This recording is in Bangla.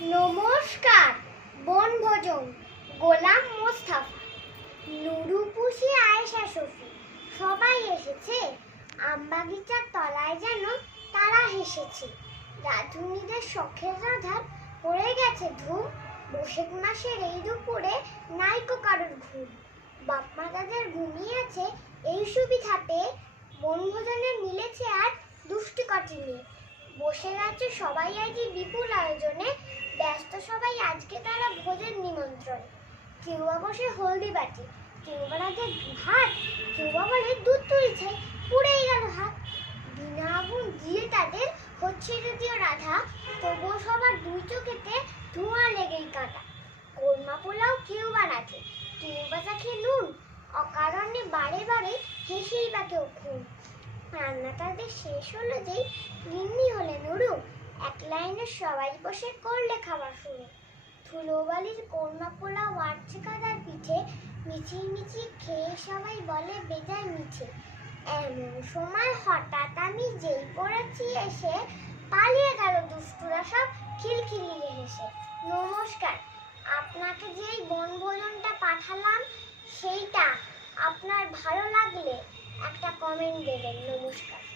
নমস্কার। বনভোজন, গোলাম মোস্তফা, নুরু পুষি, আয়েশা শফি সবাই এসেছে। আমবাগিচার তলায় যেন তারা হেসেছে। রাঁধুনিদের শখের রাধার পড়ে গেছে ধুম। বৈশাখ মাসের এই দুপুরে নাইকো কারোর ঘুম। বাপমা তাদের ঘুমিয়েছে এই সুবিধা পেয়ে। বনভোজনে মিলেছে আর দুষ্টু কটি নিয়ে। বসে আছে সবাই আজ বিপুল আয়োজনে। ব্যস্ত সবাই আজকে তারা ভোজের নিমন্ত্রণে। কেউ বা বসে হলদি বাটি, কেউ বা রাধে ভাত, কেউ বা বলে দুধ তুলছে, পুড়েই গেল হাত। বিনা আগুন দিয়ে তাদের হচ্ছে যদিও রাধা, তবুও সবার দুই চোখেতে ধোঁয়া লেগেই কাটা। কোরমা পোলাও কেউ বা নাচে, কেউ বা চাখে নুন, অকারণে বারে বারে হেসেই বা কেউ খুন। রান্না তাদের শেষ হলো যেই গিন্নি হলে নুরু, এক লাইনে সবাই বসে করলে খাবার শুরু। ধুলোবালির কোরমা পোলাও মারছে কাদার পিঠে, মিছিয়ে মিছিয়ে খেয়ে সবাই বলে বেজায় মিছে। এমন সময় হঠাৎ আমি যেই পড়েছি এসে, পালিয়ে গেল দুষ্টুরা সব খিলখিলিয়ে হেসে। নমস্কার। আপনাকে যেই বনভোজনটা পাঠালাম সেইটা আপনার ভালো লাগলে একটা কমেন্ট দেবেন। নমস্কার।